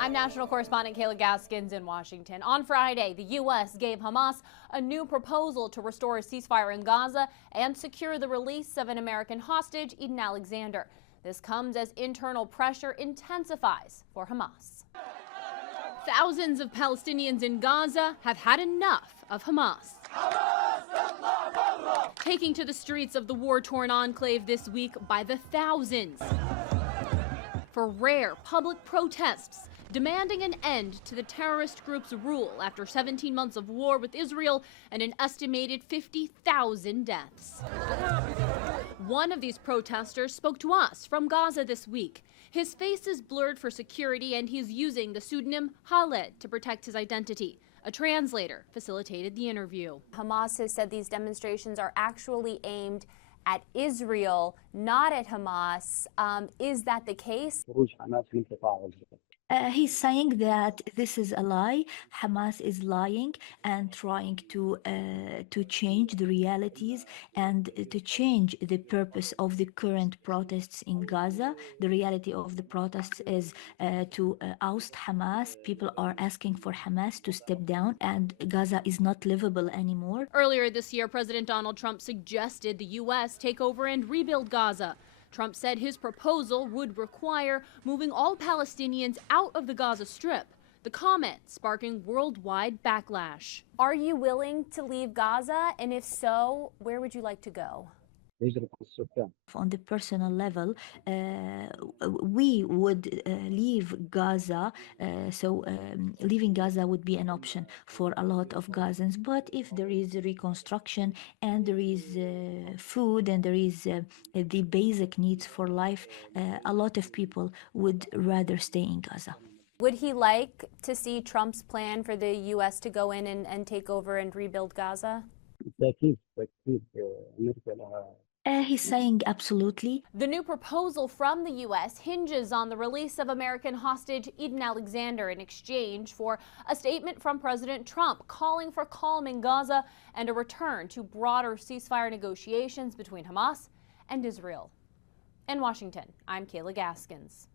I'm national correspondent Kayla Gaskins in Washington. On Friday, the U.S. gave Hamas a new proposal to restore a ceasefire in Gaza and secure the release of an American hostage, Edan Alexander. This comes as internal pressure intensifies for Hamas. Thousands of Palestinians in Gaza have had enough of Hamas. Taking to the streets of the war-torn enclave this week by the thousands for rare public protests demanding an end to the terrorist group's rule after 17 months of war with Israel and an estimated 50,000 deaths. One of these protesters spoke to us from Gaza this week. His face is blurred for security and he's using the pseudonym Khaled to protect his identity. A translator facilitated the interview. Hamas has said these demonstrations are actually aimed at Israel, not at Hamas. Is that the case? He's saying that this is a lie. Hamas is lying and trying to change the realities and to change the purpose of the current protests in Gaza. The reality of the protests is to oust Hamas. People are asking for Hamas to step down, and Gaza is not livable anymore. Earlier this year, President Donald Trump suggested the U.S. take over and rebuild Gaza. Trump said his proposal would require moving all Palestinians out of the Gaza Strip. The comment sparking worldwide backlash. Are you willing to leave Gaza? And if so, where would you like to go? On the personal level, we would leave Gaza, so leaving Gaza would be an option for a lot of Gazans. But if there is reconstruction and there is food and there is the basic needs for life, a lot of people would rather stay in Gaza. Would he like to see Trump's plan for the U.S. to go in and take over and rebuild Gaza? He's saying absolutely. The new proposal from the U.S. hinges on the release of American hostage Edan Alexander in exchange for a statement from President Trump calling for calm in Gaza and a return to broader ceasefire negotiations between Hamas and Israel. In Washington, I'm Kayla Gaskins.